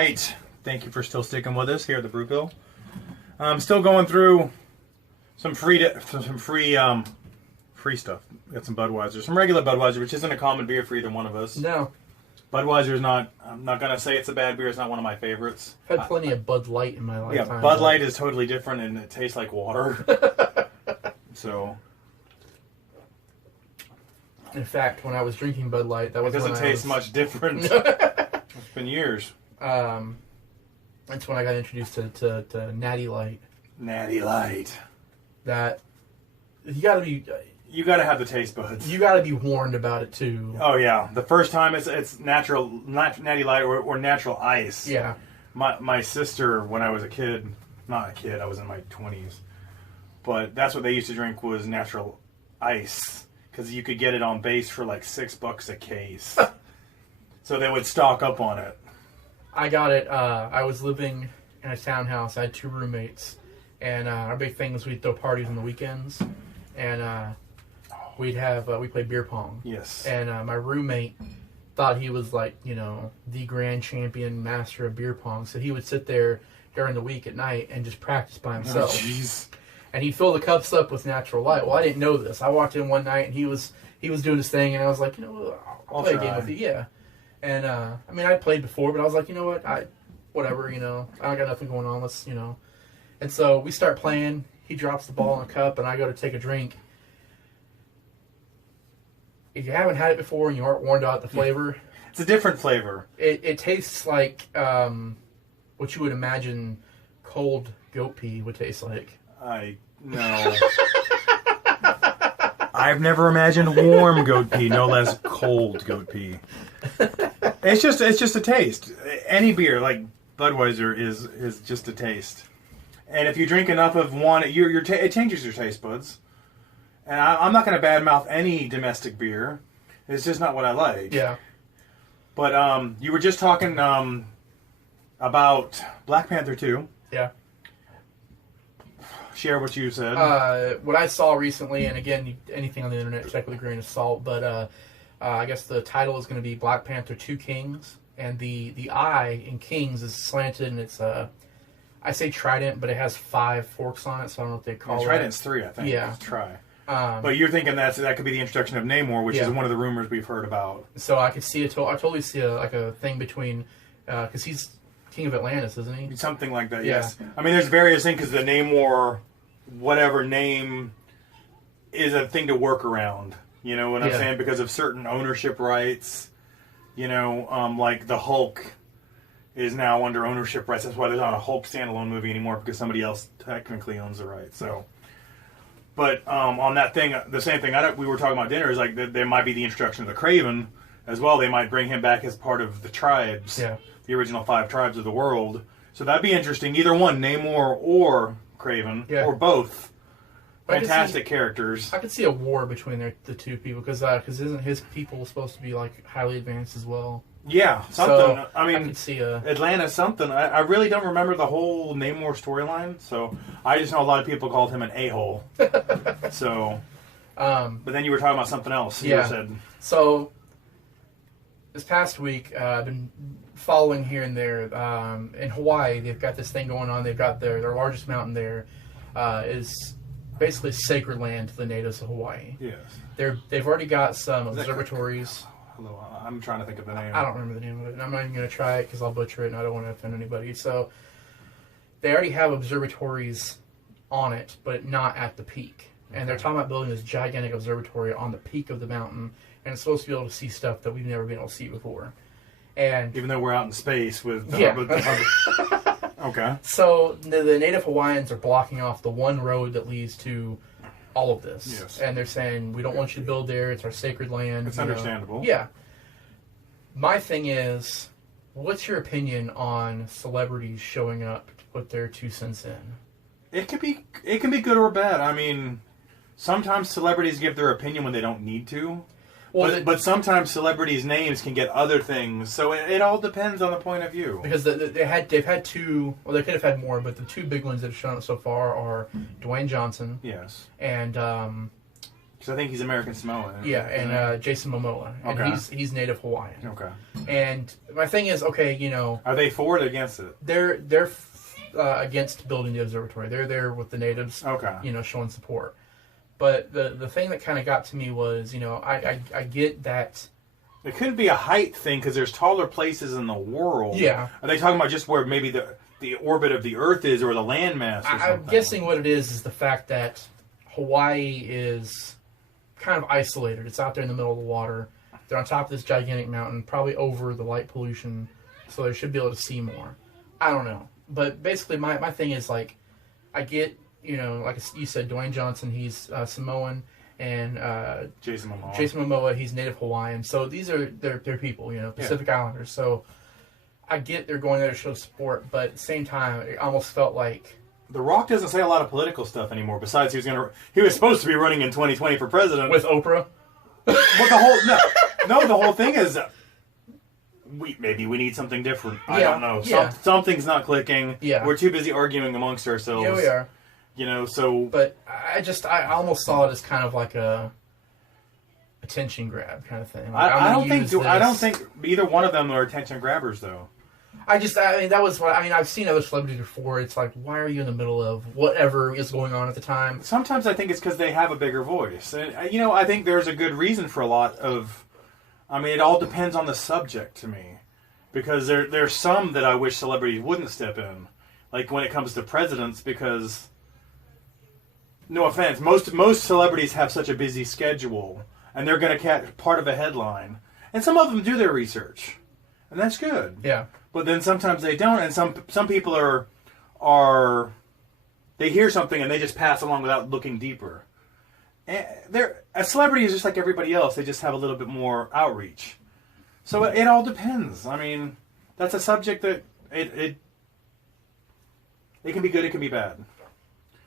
right. Thank you for still sticking with us here at the Brewville. I'm still going through some free stuff. Got some Budweiser, some regular Budweiser, which isn't a common beer for either one of us. No. Budweiser is not. I'm not gonna say it's a bad beer. It's not one of my favorites. I've had plenty of Bud Light in my lifetime. Yeah, Bud Light is totally different, and it tastes like water. So. In fact, when I was drinking Bud Light, that was it doesn't taste much different. It's been years. That's when I got introduced to Natty Light. Natty Light. That you gotta have the taste buds. You gotta be warned about it too. Oh yeah, the first time it's natural, Natty Light or natural ice. Yeah. My sister, when I was a kid, I was in my 20s, but that's what they used to drink was natural ice. Because you could get it on base for like $6 a case. So they would stock up on it. I got it. I was living in a townhouse. I had 2 roommates. And our big thing was we'd throw parties on the weekends. And we'd play beer pong. Yes. And my roommate thought he was like, the grand champion master of beer pong. So he would sit there during the week at night and just practice by himself. Oh, jeez. And he'd fill the cups up with natural light. Well, I didn't know this. I walked in one night and he was doing his thing, and I was like, I'll play a game with you, yeah. And I played before, but I was like, whatever, I got nothing going on. Let's, And so we start playing. He drops the ball in a cup, and I go to take a drink. If you haven't had it before and you aren't warned about the flavor, it's a different flavor. It tastes like what you would imagine cold goat pee would taste like. No. I've never imagined warm goat pee, no less cold goat pee. It's just a taste. Any beer like Budweiser is just a taste. And if you drink enough of one, it changes your taste buds. And I'm not going to badmouth any domestic beer. It's just not what I like. Yeah. But you were just talking about Black Panther 2. Yeah. Share what you said. What I saw recently, and again, anything on the internet, check with a grain of salt, but I guess the title is going to be Black Panther 2 Kings, and the I in Kings is slanted, and it's, I say trident, but it has 5 forks on it, so I don't know what they call it. Trident's 3, I think. Yeah. It's try. But you're thinking that could be the introduction of Namor, which is one of the rumors we've heard about. So I could see I totally see a thing between, because he's King of Atlantis, isn't he? Something like that, yes. I mean, there's various things, because the Namor, whatever name, is a thing to work around. You know what I'm saying? Because of certain ownership rights. Like the Hulk is now under ownership rights. That's why there's not a Hulk standalone movie anymore, because somebody else technically owns the rights. So, but on that thing, the same thing we were talking about dinner is like there might be the introduction of the Kraven as well. They might bring him back as part of the tribes, the original 5 tribes of the world. So that'd be interesting. Either one, Namor or Kraven, or both. Fantastic characters. I could see a war between the two people, because isn't his people supposed to be like highly advanced as well? Yeah, something. So, I could see Atlanta something. I really don't remember the whole Namor storyline, so I just know a lot of people called him an a-hole. So, but then you were talking about something else. You said. So this past week, I've been following here and there. In Hawaii, they've got this thing going on. They've got their largest mountain there is basically sacred land to the natives of Hawaii. Yes. They've already got some observatories. Hello, I'm trying to think of the name. I don't remember the name of it, and I'm not even going to try it because I'll butcher it, and I don't want to offend anybody. So they already have observatories on it, but not at the peak. And they're talking about building this gigantic observatory on the peak of the mountain, and it's supposed to be able to see stuff that we've never been able to see before. And even though we're out in space with Okay. So the native Hawaiians are blocking off the one road that leads to all of this. Yes. And they're saying, we don't want you to build there. It's our sacred land. It's understandable. Yeah. My thing is, what's your opinion on celebrities showing up to put their 2 cents in? It can be good or bad. I mean, sometimes celebrities give their opinion when they don't need to. Well, but sometimes celebrities' names can get other things, so it all depends on the point of view. Because they've had 2, well, they could have had more, but the 2 big ones that have shown up so far are Dwayne Johnson, yes, and Because I think he's American Samoan. Yeah, and Jason Momoa. And Okay. he's Native Hawaiian. Okay. And my thing is, okay, you know... Are they for it or against it? They're against building the observatory. They're there with the natives, Okay. you know, showing support. But the thing that kind of got to me was, you know, I get that... It could be a height thing because there's taller places in the world. Yeah. Are they talking about just where maybe the orbit of the Earth is or the landmass or something? I'm guessing what it is the fact that Hawaii is kind of isolated. It's out there in the middle of the water. They're on top of this gigantic mountain, probably over the light pollution, so they should be able to see more. I don't know. But basically, my thing is, like, I get, you know, like you said, Dwayne Johnson, he's Samoan, and Jason Momoa. Jason Momoa, he's Native Hawaiian. So these are their people, you know, Pacific Islanders. So I get they're going there to show support, but at the same time, it almost felt like... The Rock doesn't say a lot of political stuff anymore. Besides, he was supposed to be running in 2020 for president with Oprah. But the whole thing is, maybe we need something different. I don't know. Something's not clicking. Yeah, we're too busy arguing amongst ourselves. Yeah, we are. You know, so. But I almost saw it as kind of like a attention grab kind of thing. Like, I don't think either one of them are attention grabbers though. I mean, that was what I mean. I've seen other celebrities before. It's like, why are you in the middle of whatever is going on at the time? Sometimes I think it's because they have a bigger voice. And, you know, I think there's a good reason for a lot of. I mean, it all depends on the subject to me, because there's some that I wish celebrities wouldn't step in, like when it comes to presidents, because. No offense, most celebrities have such a busy schedule, and they're going to catch part of a headline, and some of them do their research, and that's good. Yeah. But then sometimes they don't, and some people are they hear something and they just pass along without looking deeper. And a celebrity is just like everybody else; they just have a little bit more outreach. So it all depends. I mean, that's a subject that it can be good, it can be bad.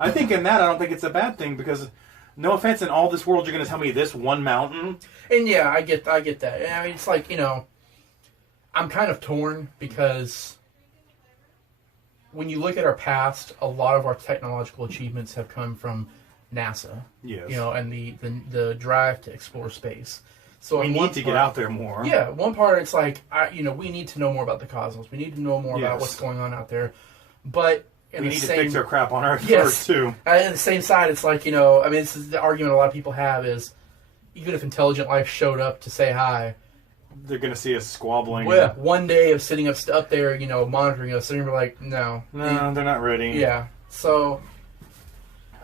I think in that, I don't think it's a bad thing because, no offense, in all this world, you're going to tell me this one mountain. And yeah, I get that. I mean, it's like, you know, I'm kind of torn because when you look at our past, a lot of our technological achievements have come from NASA. Yes. You know, and the drive to explore space. So we need to get out there more. Yeah, one part it's like, we need to know more about the cosmos. We need to know more about what's going on out there. But we need to fix our crap on Earth first, too. And on the same side, it's like, you know, I mean, this is the argument a lot of people have is, even if intelligent life showed up to say hi, they're going to see us squabbling. Well, one day of sitting up there, you know, monitoring us, and you're like, no. No, they're not ready. Yeah. So,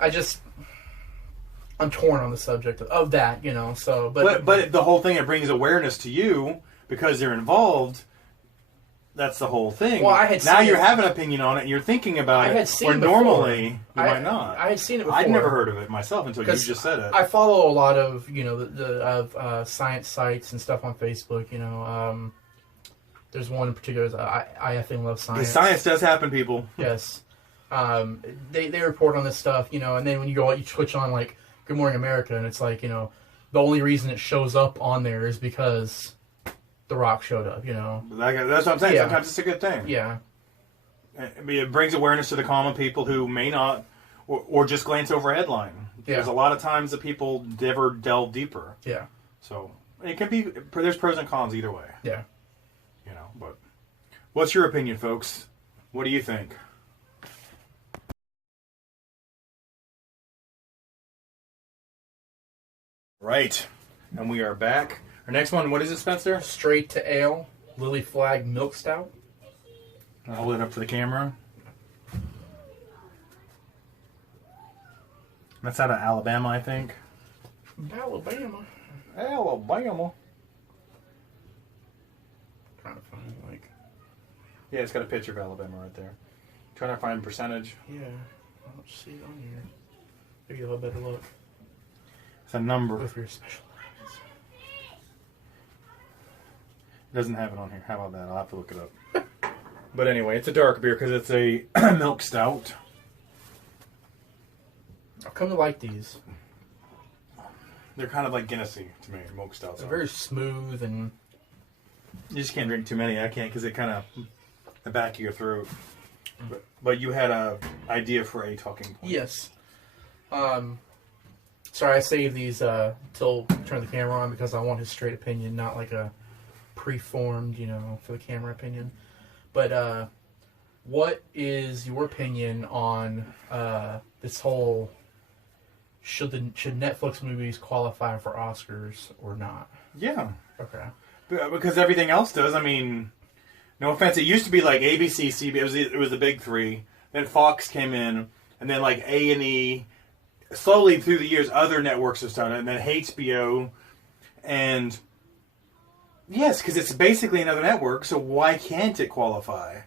I'm torn on the subject of that, you know, so, But the whole thing, it brings awareness to you, because they're involved. That's the whole thing. Well, now you have an opinion on it, and you're thinking about it. I had seen where it before. Normally, you might not. I had seen it before. I'd never heard of it myself until you just said it. I follow a lot of, you know, the science sites and stuff on Facebook, you know. There's one in particular, I effing love science. Science does happen, people. Yes. They report on this stuff, you know, and then when you go out, you switch on, like, Good Morning America, and it's like, you know, the only reason it shows up on there is because The Rock showed up, you know. That's what I'm saying. Yeah. Sometimes it's a good thing. Yeah. It brings awareness to the common people who may not, or just glance over a headline. There's a lot of times that people never delve deeper. Yeah. So it can be. There's pros and cons either way. Yeah. You know, but what's your opinion, folks? What do you think? Right, and we are back. Our next one, what is it, Spencer? Straight to ale, Lily Flag Milk Stout. I'll hold it up for the camera. That's out of Alabama, I think. Alabama. Trying to find, like... Yeah, it's got a picture of Alabama right there. Trying to find percentage. Yeah, I don't see it on here. Maybe you'll have a better look. It's a number. With your special lines. It doesn't have it on here. How about that? I'll have to look it up. But anyway, it's a dark beer because it's a milk stout. I've come to like these. They're kind of like Guinnessy to me, milk stouts. They're very smooth and... You just can't drink too many. I can't because it kind of the back of your throat. But you had a idea for a talking point. Yes. Sorry, I saved these till turn the camera on because I want his straight opinion, not like a preformed, for the camera opinion. But what is your opinion on this whole should Netflix movies qualify for Oscars or not? Yeah. Okay. Because everything else does. I mean, no offense, it used to be like ABC, CBS. It was the big three. Then Fox came in, and then like A&E. Slowly through the years, other networks have started, and then HBO, and yes, because it's basically another network. So why can't it qualify?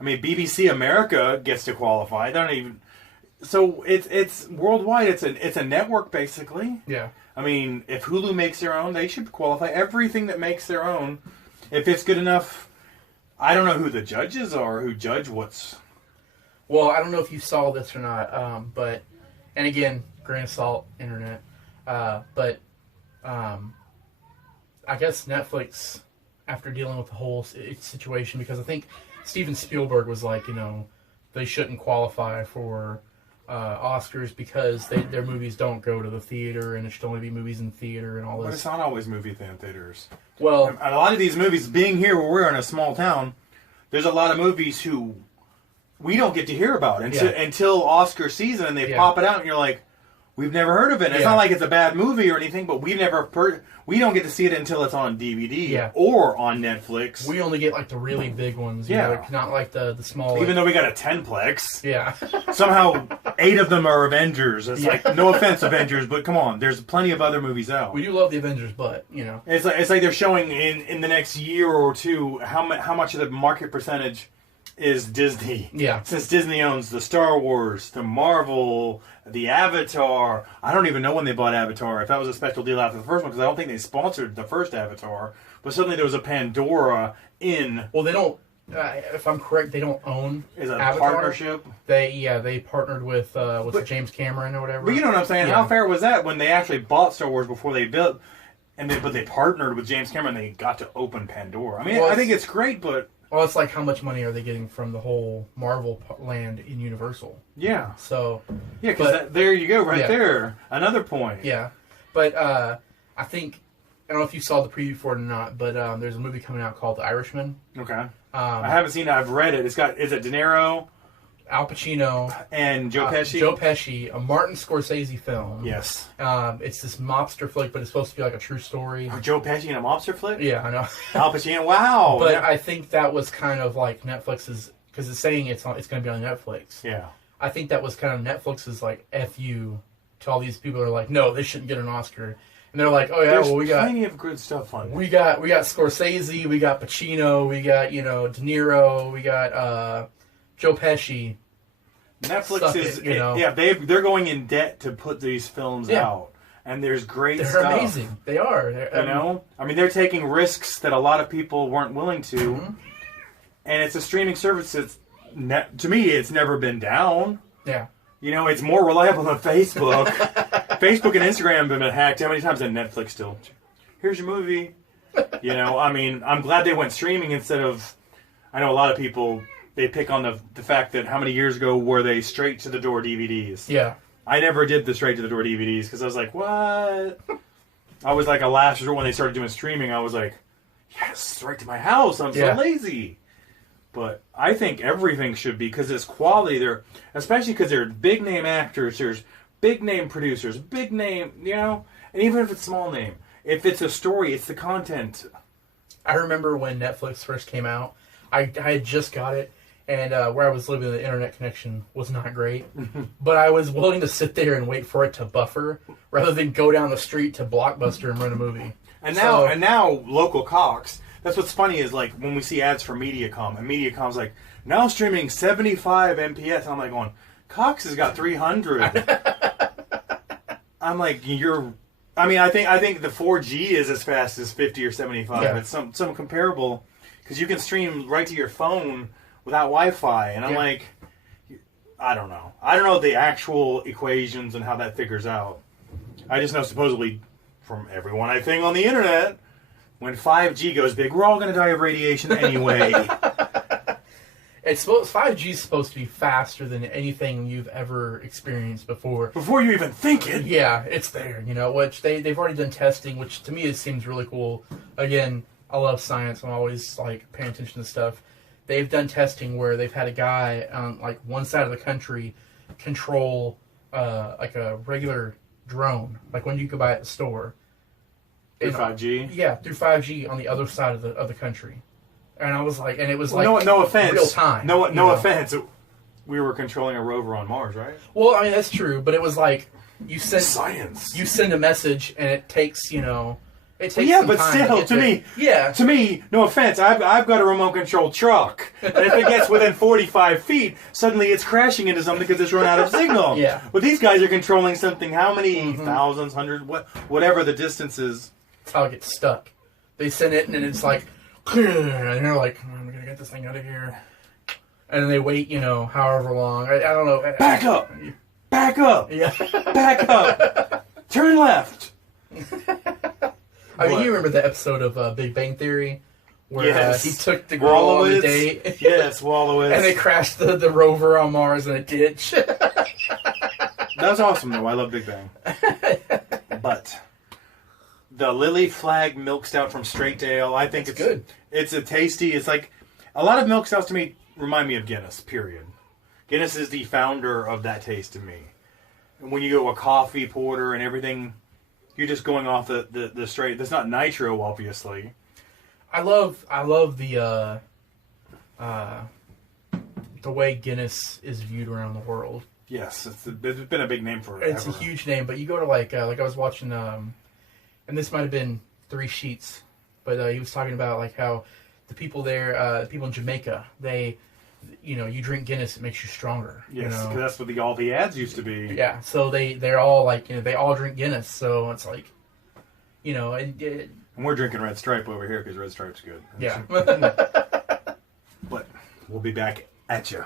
I mean, BBC America gets to qualify. They don't even. So it's worldwide. It's a network basically. Yeah. I mean, if Hulu makes their own, they should qualify. Everything that makes their own, if it's good enough. I don't know who the judges are who judge what's. Well, I don't know if you saw this or not, but. And again, grain of salt, internet. But I guess Netflix, after dealing with the whole situation, because I think Steven Spielberg was like, they shouldn't qualify for Oscars because their movies don't go to the theater, and it should only be movies in theater and all this. But it's not always movie theaters. Well, a lot of these movies, being here where we're in a small town, there's a lot of movies who we don't get to hear about until Oscar season, and they pop it out, and you're like, we've never heard of it. It's not like it's a bad movie or anything, but we don't get to see it until it's on DVD or on Netflix. We only get like the really big ones, not like the small. Even though we got a 10-plex, yeah. Somehow 8 of them are Avengers. It's like, no offense, Avengers, but come on, there's plenty of other movies out. We do love the Avengers, but it's like they're showing in the next year or two how much of the market percentage is Disney. Yeah. Since Disney owns the Star Wars, the Marvel, the Avatar. I don't even know when they bought Avatar. If that was a special deal after the first one, because I don't think they sponsored the first Avatar. But suddenly there was a Pandora in. Well, they don't. If I'm correct, they don't own. Is it a Avatar. partnership? They partnered with James Cameron or whatever. But you know what I'm saying? Yeah. How fair was that when they actually bought Star Wars before they built, but they partnered with James Cameron? They got to open Pandora. I mean, I think it's great, but. Well, it's like how much money are they getting from the whole Marvel land in Universal? Yeah. So. Yeah, because there you go, right there. Another point. Yeah. But I think, I don't know if you saw the preview for it or not, but there's a movie coming out called The Irishman. Okay. I haven't seen it. I've read it. Is it De Niro? Al Pacino and Joe Pesci. Joe Pesci, a Martin Scorsese film. Yes. It's this mobster flick, but it's supposed to be like a true story. Oh, Joe Pesci in a mobster flick? Yeah, I know. Al Pacino, wow. But I think that was kind of like Netflix's, because it's saying it's going to be on Netflix. Yeah. I think that was kind of Netflix's like FU to all these people who are like, no, they shouldn't get an Oscar. And they're like, oh yeah, There's well we got plenty of good stuff on. We got Scorsese, we got Pacino, we got De Niro, we got Joe Pesci. Netflix they're going in debt to put these films out, and there's great stuff. They're amazing. They are. I mean, they're taking risks that a lot of people weren't willing to, and it's a streaming service that's to me it's never been down. Yeah. It's more reliable than Facebook. Facebook and Instagram have been hacked. How many times than Netflix still? Here's your movie. I mean, I'm glad they went streaming instead of. I know a lot of people. They pick on the fact that how many years ago were they straight to the door DVDs? Yeah. I never did the straight to the door DVDs because I was like, what? I was like a last resort when they started doing streaming. I was like, yes, right to my house. I'm so lazy. But I think everything should be because it's quality. Especially because they're big name actors. There's big name producers, big name, and even if it's small name, if it's a story, it's the content. I remember when Netflix first came out. I had just got it. And where I was living, the internet connection was not great. But I was willing to sit there and wait for it to buffer rather than go down the street to Blockbuster and rent a movie. And now local Cox. That's what's funny is like when we see ads for Mediacom, and Mediacom's like, now streaming 75 MPS. And I'm like going, Cox has got 300. I'm like, I think the 4G is as fast as 50 or 75. Yeah. It's some comparable because you can stream right to your phone without Wi-Fi, and I'm like, I don't know. I don't know the actual equations and how that figures out. I just know supposedly from everyone I think on the internet, when 5G goes big, we're all going to die of radiation anyway. It's supposed 5G is supposed to be faster than anything you've ever experienced before. Before you even think it. Yeah, it's there. Which they've already done testing, which to me it seems really cool. Again, I love science. I'm always like paying attention to stuff. They've done testing where they've had a guy on like one side of the country control like a regular drone, like when you could buy at the store. Through 5G? Yeah, through 5G on the other side of the country. And I was like, and it was like no offense, real time. No offense. We were controlling a rover on Mars, right? Well, I mean that's true, but it was like you send science. You send a message, and it takes it takes yeah, some but time still, to me, no offense, I've got a remote control truck, and if it gets within 45 feet, suddenly it's crashing into something because it's run out of signal. Yeah. But these guys are controlling something. How many thousands, hundreds, whatever the distance is. That's how it gets stuck. They send it, and then it's like. And they're like, I'm gonna get this thing out of here. And then they wait, however long. I don't know. Back up! Back up! Yeah. Back up! Turn left! I mean, you remember the episode of Big Bang Theory? Where he took the girl on the date. Yes, Wallowitz. And they crashed the rover on Mars in a ditch. That's awesome, though. I love Big Bang. But... the Lily Flag Milk Stout from Straight Dale, I think it's good. It's a tasty. It's like a lot of milk stouts to me remind me of Guinness. Period. Guinness is the founder of that taste to me. And when you go a coffee porter and everything, you're just going off the straight. That's not nitro, obviously. I love the way Guinness is viewed around the world. Yes, it's been a big name forever. It's a huge name, but you go to like I was watching. And this might have been Three Sheets, but he was talking about like how the people there, the people in Jamaica, they, you drink Guinness, it makes you stronger. Yes, because that's what all the ads used to be. Yeah, so they're all like, they all drink Guinness, so it's like, and we're drinking Red Stripe over here because Red Stripe's good. Yeah. But we'll be back at you.